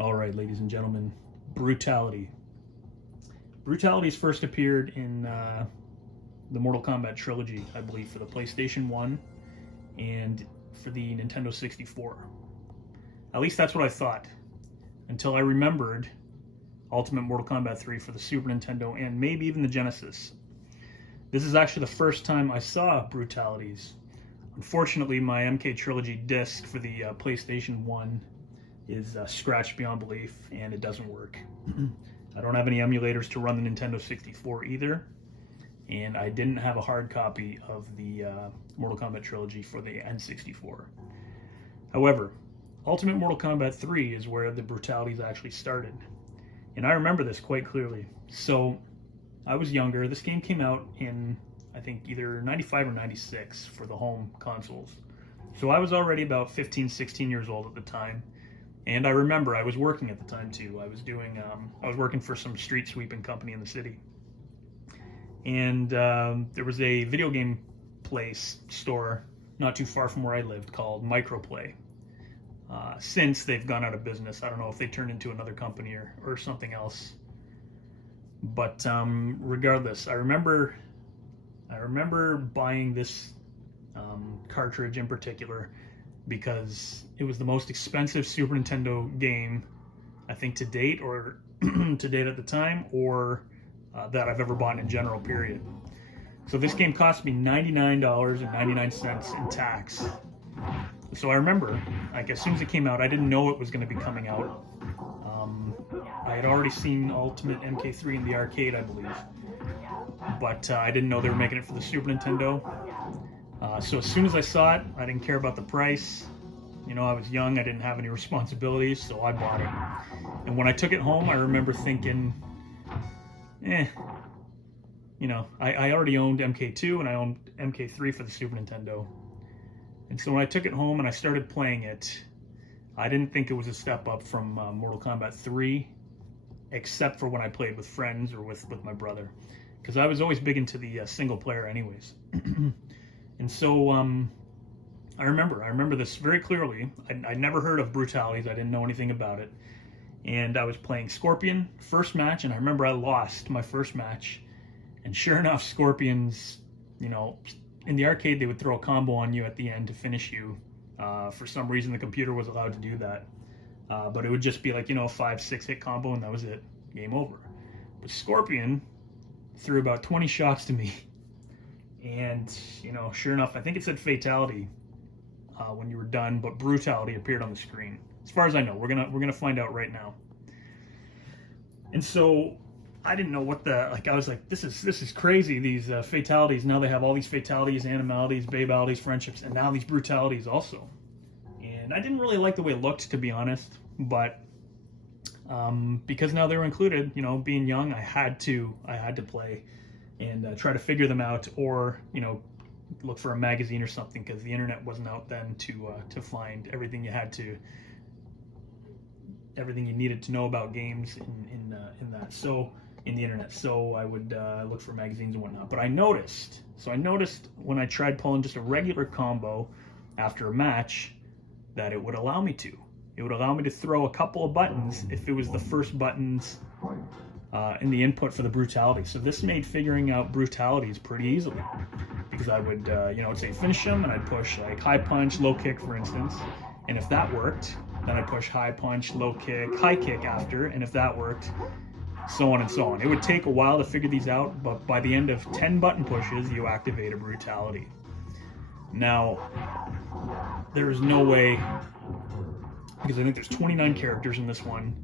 All right, ladies and gentlemen, Brutality. Brutality's first appeared in the Mortal Kombat trilogy, I believe, for the PlayStation 1 and for the Nintendo 64. At least that's what I thought, until I remembered Ultimate Mortal Kombat 3 for the Super Nintendo and maybe even the Genesis. This is actually the first time I saw Brutalities. Unfortunately, my MK Trilogy disc for the PlayStation 1 is scratched beyond belief, and it doesn't work. I don't have any emulators to run the Nintendo 64 either, and I didn't have a hard copy of the Mortal Kombat Trilogy for the N64. However, Ultimate Mortal Kombat 3 is where the Brutalities actually started, and I remember this quite clearly. So, I was younger. This game came out in, I think, either 95 or 96 for the home consoles. So I was already about 15, 16 years old at the time. And I remember I was working at the time too. I was working for some street sweeping company in the city. And there was a video game store not too far from where I lived called Microplay. Since they've gone out of business, I don't know if they turned into another company or something else. But regardless, I remember buying this cartridge in particular because it was the most expensive Super Nintendo game, I think, to date, or to date at the time, or that I've ever bought in general, period. So this game cost me $99.99 in tax. So I remember, like, as soon as it came out, I didn't know it was going to be coming out. I had already seen Ultimate MK3 in the arcade, I believe, but I didn't know they were making it for the Super Nintendo. So as soon as I saw it, I didn't care about the price. You know, I was young, I didn't have any responsibilities, so I bought it. And when I took it home, I remember thinking, you know, I already owned MK2 and I owned MK3 for the Super Nintendo. And so when I took it home and I started playing it, I didn't think it was a step up from Mortal Kombat 3, except for when I played with friends or with my brother, because I was always big into the single player anyways. And so I remember this very clearly. I never heard of Brutalities. I didn't know anything about it. And I was playing Scorpion, first match, and I remember I lost my first match. And sure enough, Scorpion's, you know, in the arcade, they would throw a combo on you at the end to finish you. For some reason, the computer was allowed to do that. But it would just be like, you know, a 5-6 hit combo, and that was it. Game over. But Scorpion threw about 20 shots to me. And, you know, sure enough, I think it said Fatality when you were done, but Brutality appeared on the screen. As far as I know, we're gonna find out right now. And so I didn't know what I was like, this is crazy. These fatalities, now they have all these fatalities, animalities, babalities, friendships, and now these brutalities also. And I didn't really like the way it looked, to be honest, but because now they were included, you know, being young, I had to play and try to figure them out, or, you know, look for a magazine or something, because the internet wasn't out then to find everything you needed to know about games in the internet. So I would look for magazines and whatnot. But I noticed when I tried pulling just a regular combo after a match that it would allow me to. It would allow me to throw a couple of buttons if it was the first buttons in the input for the Brutality. So this made figuring out Brutalities pretty easily, because I would, you know, say finish them, and I'd push like high punch, low kick, for instance. And if that worked, then I'd push high punch, low kick, high kick after. And if that worked, so on and so on. It would take a while to figure these out, but by the end of 10 button pushes, you activate a Brutality. Now, there's no way, because I think there's 29 characters in this one.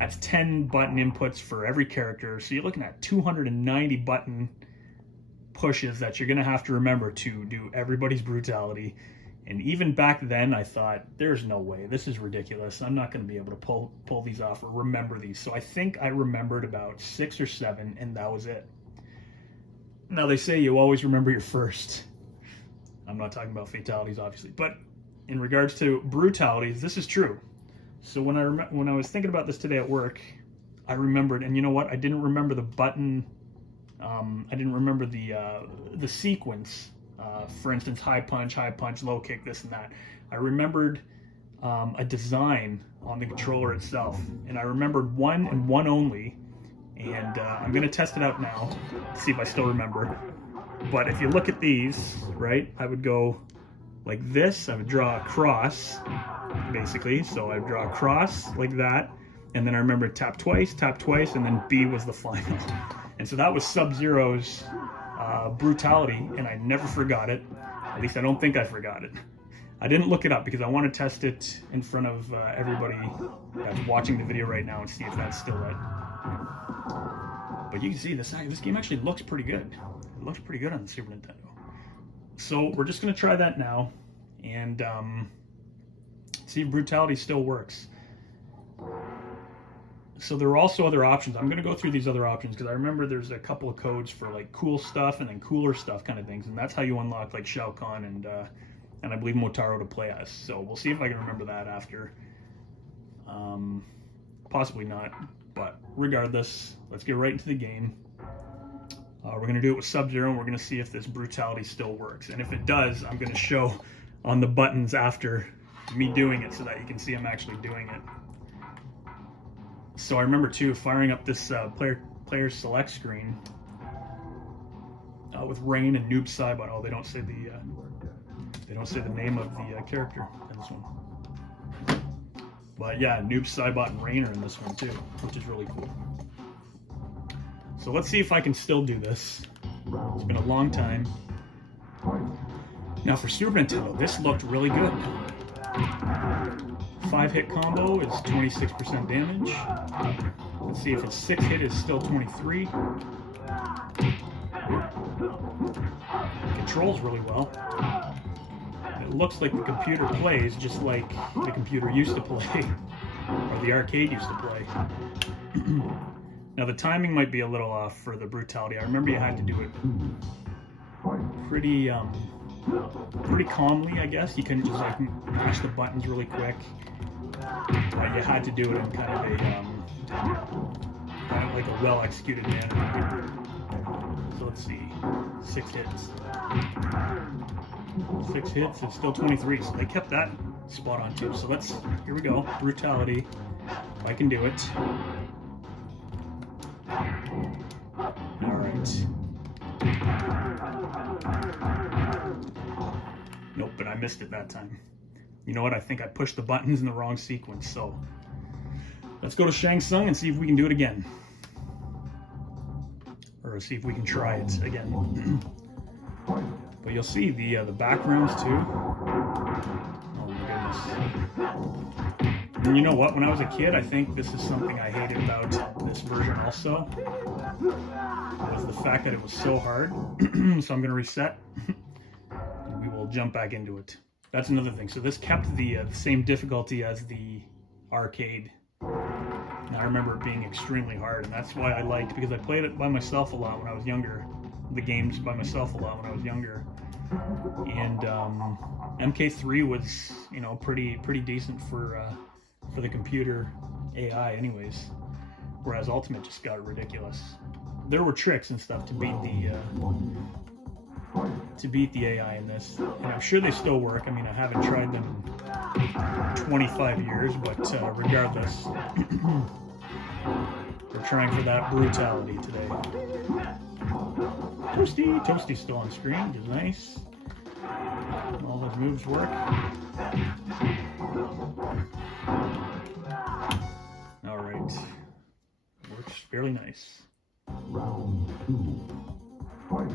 That's 10 button inputs for every character. So you're looking at 290 button pushes that you're going to have to remember to do everybody's Brutality. And even back then, I thought, there's no way. This is ridiculous. I'm not going to be able to pull these off or remember these. So I think I remembered about 6 or 7, and that was it. Now, they say you always remember your first. I'm not talking about fatalities, obviously. But in regards to Brutalities, this is true. So when I was thinking about this today at work, I remembered, and you know what? I didn't remember the button. I didn't remember the sequence. For instance, high punch, low kick, this and that. I remembered a design on the controller itself, and I remembered one and one only, and I'm gonna test it out now, see if I still remember. But if you look at these, right, I would go like this. I would draw a cross, basically. So I would draw a cross like that, and then I remember tap twice, and then B was the final. And so that was Sub-Zero's Brutality, and I never forgot it. At least I don't think I forgot it. I didn't look it up because I want to test it in front of everybody that's watching the video right now and see if that's still it. But you can see this game actually looks pretty good. It looks pretty good on the Super Nintendo. So we're just going to try that now and see if Brutality still works. So there are also other options. I'm going to go through these other options because I remember there's a couple of codes for like cool stuff and then cooler stuff kind of things, and that's how you unlock like Shao Kahn and I believe Motaro to play as. So we'll see if I can remember that after. Possibly not, but regardless, let's get right into the game. We're going to do it with Sub-Zero, and we're going to see if this Brutality still works. And if it does, I'm going to show on the buttons after me doing it so that you can see I'm actually doing it. So I remember too firing up this player select screen with Rain and Noob Saibot. Oh, they don't say the name of the character in this one. But yeah, Noob Saibot and Rain are in this one too, which is really cool. So let's see if I can still do this. It's been a long time. Now for Super Nintendo, this looked really good. 5-hit combo is 26% damage. Let's see if its 6-hit is still 23. Controls really well. It looks like the computer plays just like the computer used to play, or the arcade used to play. Now the timing might be a little off for the Brutality. I remember you had to do it pretty calmly, I guess. You couldn't just like mash the buttons really quick. You had to do it in kind of like a well-executed manner. So let's see, 6 hits. 6 hits and still 23. So they kept that spot on too. So here we go. Brutality. If I can do it. Alright. Nope, but I missed it that time. You know what? I think I pushed the buttons in the wrong sequence. So let's go to Shang Tsung and see if we can do it again. Or see if we can try it again. But you'll see the backgrounds too. Oh my goodness. And you know what? When I was a kid, I think this is something I hated about this version also. Was the fact that it was so hard. So I'm going to reset. And we will jump back into it. That's another thing. So this kept the same difficulty as the arcade. And I remember it being extremely hard, and that's why I liked, because I played it by myself a lot when I was younger. The games by myself a lot when I was younger. And MK3 was, you know, pretty decent for the computer AI anyways. Whereas Ultimate just got ridiculous. There were tricks and stuff to beat the AI in this, and I'm sure they still work. I mean, I haven't tried them in 25 years, but regardless, we're trying for that Brutality today. Toasty's still on screen, which is nice. All those moves work. All right, works fairly nice. Round 2. Fight.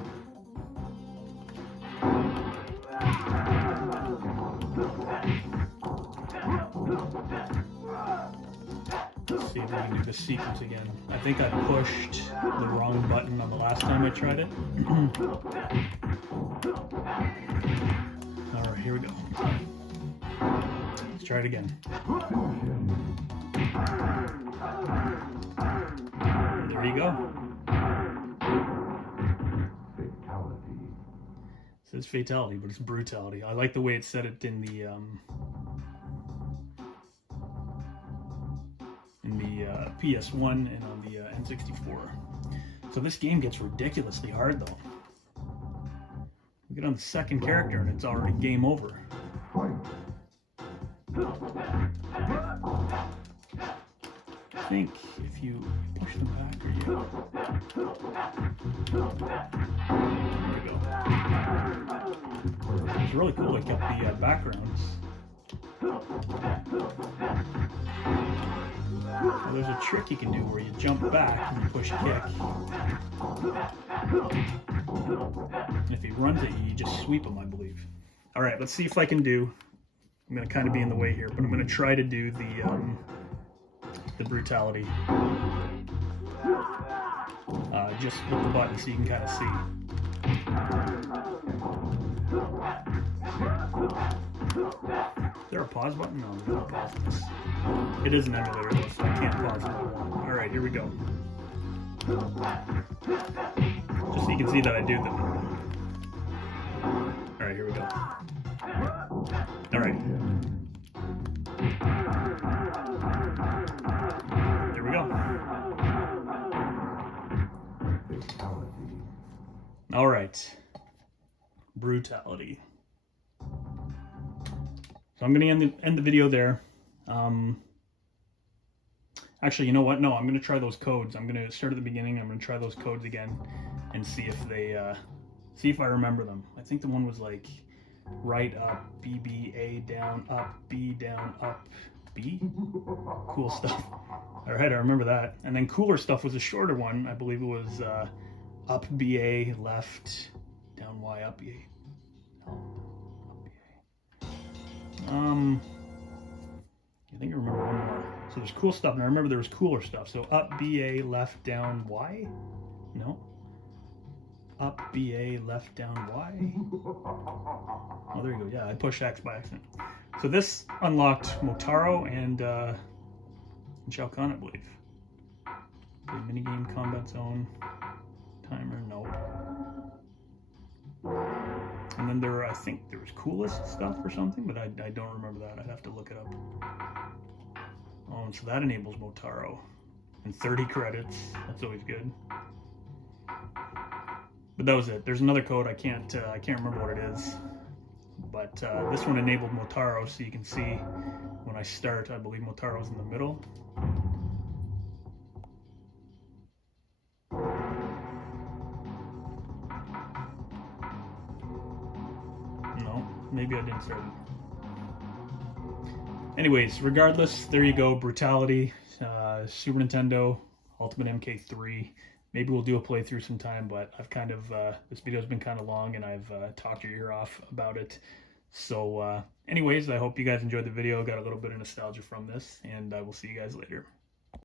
Let's see if we can do the sequence again. I think I pushed the wrong button on the last time I tried it. Alright, here we go. Let's try it again. There you go. It says Fatality, but it's Brutality. I like the way it said it in the PS1 and on the N64. So this game gets ridiculously hard though. We get on the second character and it's already game over. I think if you push them back, or you... There we go. It's really cool. They kept the backgrounds. Well, there's a trick you can do where you jump back and you push kick. And if he runs at you, you just sweep him, I believe. All right, let's see if I can do. I'm going to kind of be in the way here, but I'm going to try to do the brutality. Just with the button so you can kind of see. Is there a pause button? No, there's no pause this. It is an emulator though, so I can't pause it. Alright, here we go. Just so you can see that I do them. Alright, here we go. Alright. There we go. Alright. Brutality. So I'm going to end the video there. Actually, you know what? No, I'm going to try those codes. I'm going to start at the beginning. I'm going to try those codes again and see if they, see if I remember them. I think the one was like right up, B, B, A, down, up, B, down, up, B. Cool stuff. All right, I remember that. And then cooler stuff was a shorter one. I believe it was up, B, A, left, down, Y, up, B, A. I think I remember one more. So there's cool stuff, and I remember there was cooler stuff. So up, B, A, left, down, Y? No. Up, B, A, left, down, Y? Oh, there you go. Yeah, I pushed X by accident. So this unlocked Motaro and Shao Kahn, I believe. The minigame, combat zone, timer, no. And then there, I think there was coolest stuff or something, but I don't remember that. I'd have to look it up. Oh, and so that enables Motaro. And 30 credits. That's always good. But that was it. There's another code. I can't remember what it is. But this one enabled Motaro, so you can see when I start, I believe Motaro's in the middle. No, maybe I didn't start it. Anyways, regardless, there you go. Brutality, Super Nintendo, Ultimate MK3. Maybe we'll do a playthrough sometime, but I've kind of, this video's been kind of long and I've talked your ear off about it. So anyways, I hope you guys enjoyed the video, got a little bit of nostalgia from this, and I will see you guys later.